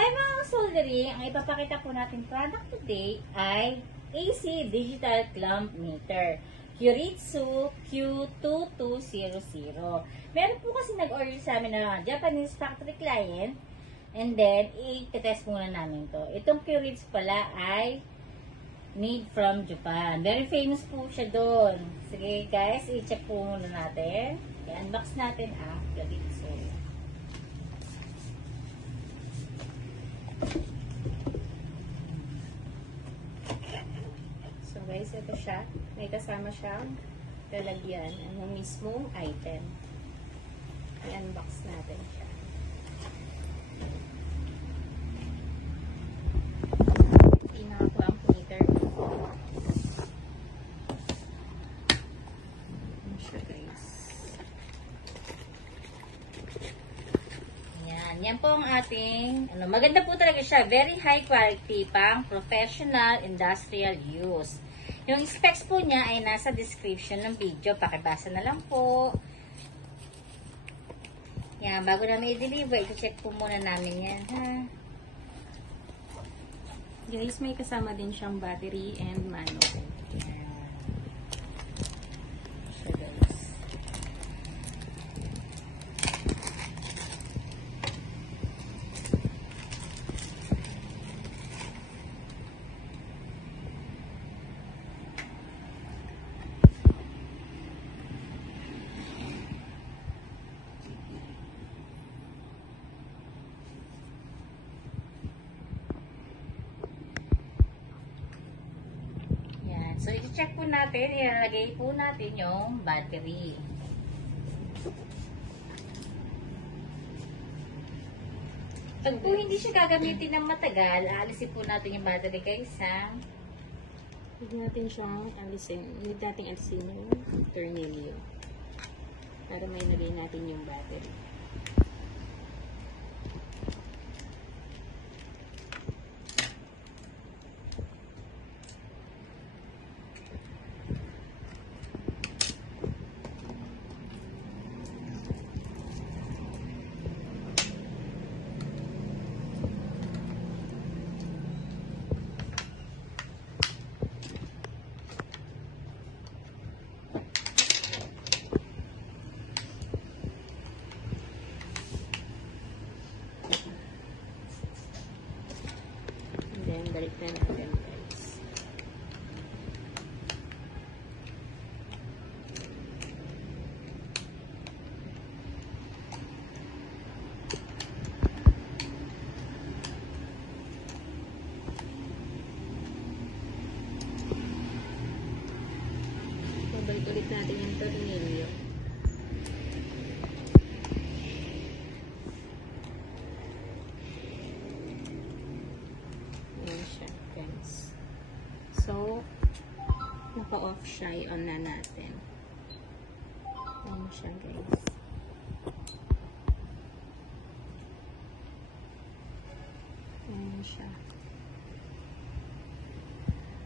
Hi mga kasoldering! Ang ipapakita po natin product today ay AC Digital Clamp Meter Kyoritsu Q2200. Meron po kasi nag-order sa amin na Japanese factory client, and then i-test muna namin to. Itong Kyoritsu pala ay made from Japan. Very famous po siya doon. Sige guys, i-check po muna natin. I-unbox natin ang Kyoritsu. So guys, ito siya. May kasama siyang lalagyan ng mismong item. I-unbox natin siya. Pinaka-clamp meter. Ano siya guys? Yan po ang ating, maganda po talaga siya. Very high quality, pang professional industrial use. Yung specs po niya ay nasa description ng video. Pakibasa na lang po. Yan, bago namin i-deliver, i-check po muna namin yan, ha? Guys, may kasama din siyang battery and manual. So guys. So, i-check po natin, ilalagay po natin yung battery. Pag po hindi siya gagamitin ng matagal, aalisin po natin yung battery guys, ha? Huwag natin siyang alisin. Huwag natin alisin yung tornilyo. Para may nalagay natin yung battery. Then, balik na natin guys. Babalik ulit natin yung tornilyo. So, naka-off siya. I-on na natin. Ayan siya, guys. Ayan siya.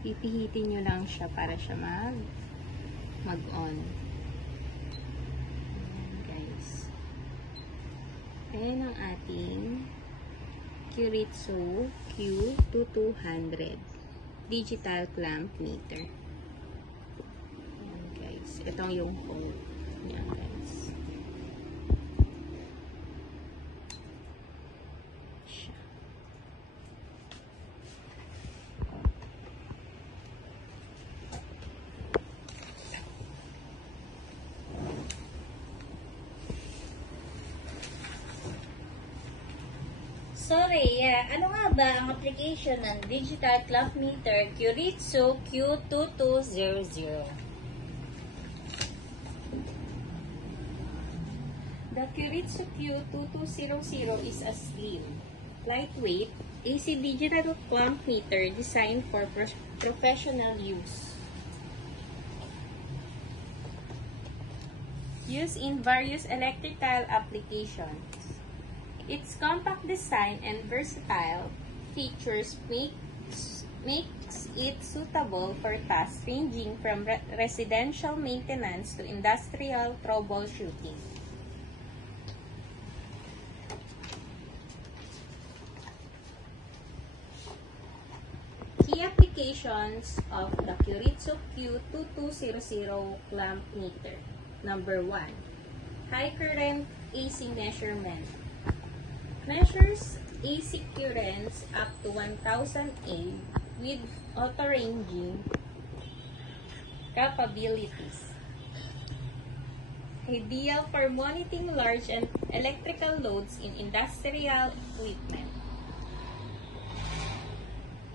Pipihitin nyo lang siya para siya mag-on. Ayan, guys. Ayan ang ating Kyoritsu Q2200 Digital Clamp Meter. Ayan guys. Ito yung hole. Ayan guys. Siya. Sorry, ano nga ba ang application ng Digital Clamp Meter Kyoritsu Q2200? The Kyoritsu Q2200 is a slim, lightweight, AC digital clamp meter designed for professional use. Used in various electrical applications. Its compact design and versatile features makes it suitable for tasks ranging from residential maintenance to industrial troubleshooting. Specifications of the Kyoritsu Q2200 clamp meter. Number 1. High current AC measurement. Measures AC currents up to 1000 A with auto-ranging capabilities. Ideal for monitoring large and electrical loads in industrial equipment,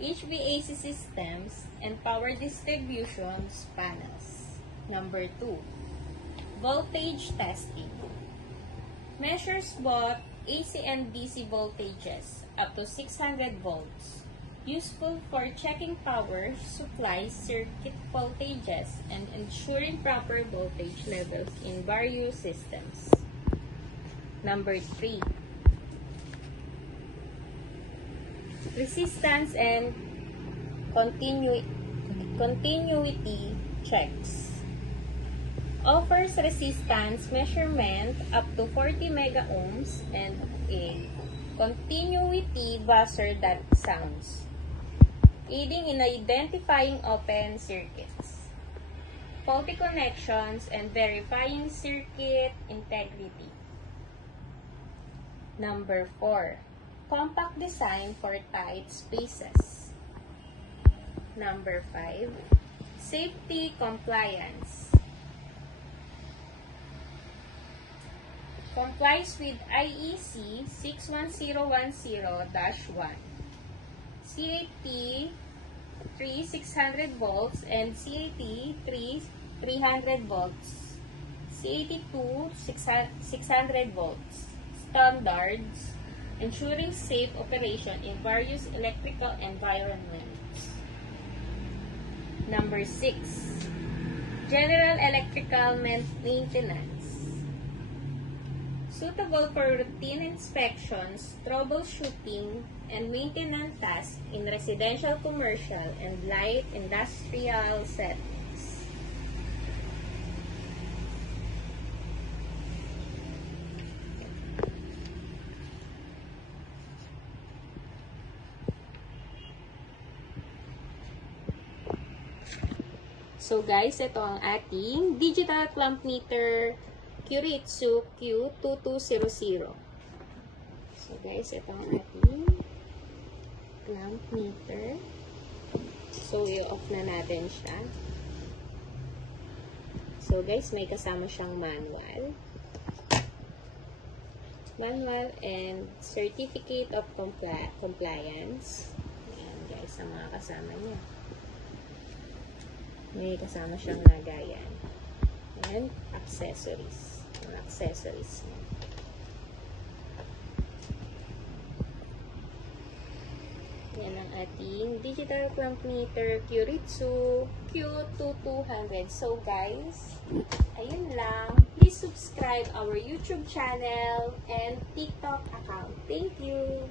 HVAC systems, and power distribution panels. Number 2. Voltage testing. Measures both AC and DC voltages up to 600 volts. Useful for checking power supply circuit voltages and ensuring proper voltage levels in various systems. Number 3. Resistance and continuity checks. Offers resistance measurement up to 40 mega ohms and a continuity buzzer that sounds, aiding in identifying open circuits, faulty connections, and verifying circuit integrity. Number 4. Compact design for tight spaces. Number 5. Safety compliance. Complies with IEC 61010-1, CAT 600 volts and CAT 300 volts, CAT 600 volts standards, ensuring safe operation in various electrical environments. Number 6. General electrical maintenance. Suitable for routine inspections, troubleshooting, and maintenance tasks in residential, commercial, and light industrial settings. So guys, ito ang ating digital clamp meter Kyoritsu Q2200. So guys, ito ang ating clamp meter. So i-off na natin siya. So guys, may kasama siyang manual. Manual and certificate of compliance. Ayan guys, ang mga kasama niya. May kasama siyang lagayan. And accessories. Mga accessories niya. Yan ang ating digital clamp meter Kyoritsu Q2200. So guys, ayun lang. Please subscribe our YouTube channel and TikTok account. Thank you!